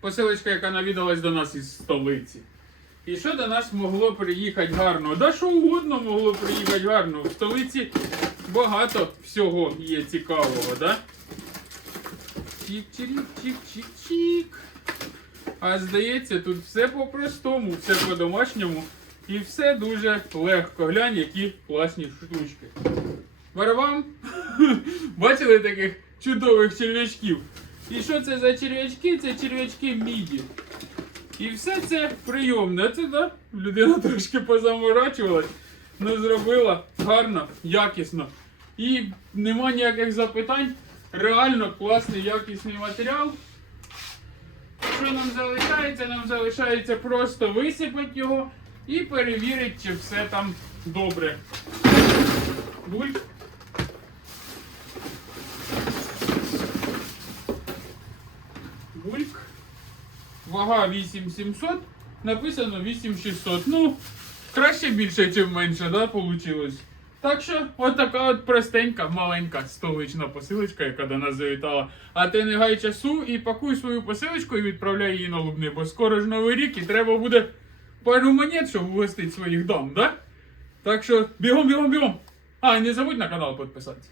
посилочка, яка навідалась до нас із столиці. І що до нас могло приїхати гарно? Да що угодно могло приїхати гарно. В столиці багато всього є цікавого, да? Чик-чирік, чик-чик-чик. А здається, тут все по-простому, все по-домашньому і все дуже легко. Глянь, які класні штучки. Барабам! Бачили таких чудових черв'ячків? І що це за черв'ячки? Це черв'ячки міді. І все це прийомне. Це да? Людина трошки позаморачувалась, але зробила гарно, якісно. І нема ніяких запитань. Реально класний якісний матеріал. Що нам залишається? Нам залишається просто висипати його і перевірити, чи все там добре. Бульк. Бульк. Вага 8700, написано 8600. Ну, краще більше, ніж менше, да, получилось. Так що, от така от простенька, маленька столична посилочка, яка до нас завітала. А ти не гай часу і пакуй свою посилочку і відправляй її на Лубни, бо скоро ж новий рік і треба буде пару монет, щоб угостити своїх дам, да? Так що бігом, бігом, бігом. А, не забудь на канал підписатися.